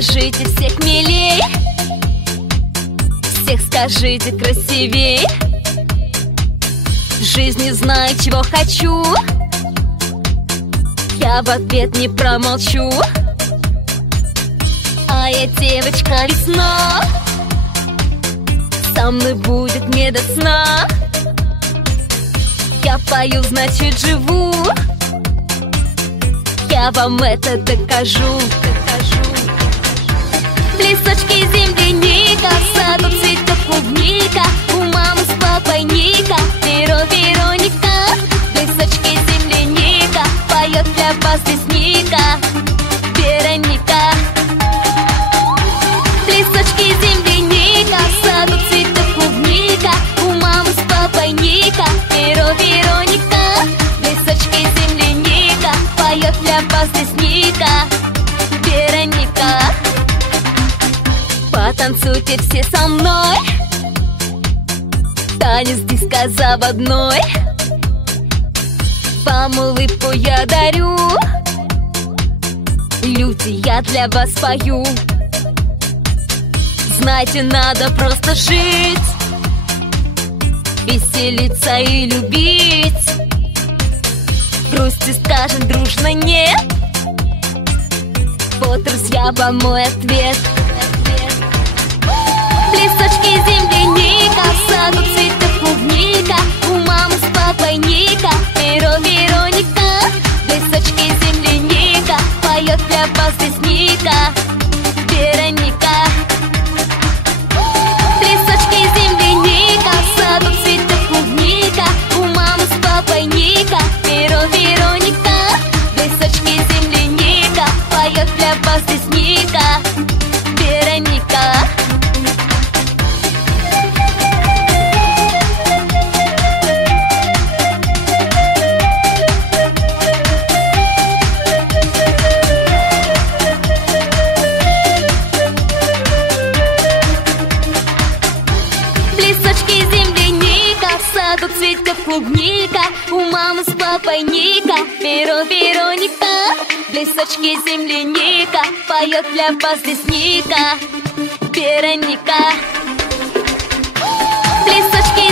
скажите, всех милей, всех скажите красивей. В жизни знаю, чего хочу, я в ответ не промолчу. А я девочка весна, со мной будет не до сна. Я пою, значит живу, я вам это докажу. В лесочке земляника, в саду цветет клубника, у мамы с папой Ника, Вероника. В лесочке земляника, поет для вас лесника, Вероника. В лесочке земляника, в саду цветет клубника, у мамы с папой Ника, Вероника. В лесочке земляника, поет для вас лесника, Вероника. Потанцуйте все со мной, танец диско заводной. Вам улыбку я дарю, люди, я для вас пою. Знаете, надо просто жить, веселиться и любить. Грусти скажем дружно нет, вот, друзья, вам мой ответ. В лесочке земляника, в саду цветет клубника, у мамы с папой Ника, Вероника. В лесочке земляника, поет для вас лесника, Вероника. В лесочке земляника, в саду цветет клубника, у мамы с папой Ника, Вероника. В лесочке земляника, поет для вас лесника, Вероника. Цветет клубника, у мамы с папой Ника, Вероника. В лесочке земляника, поет для вас лесника, Вероника. В лесочке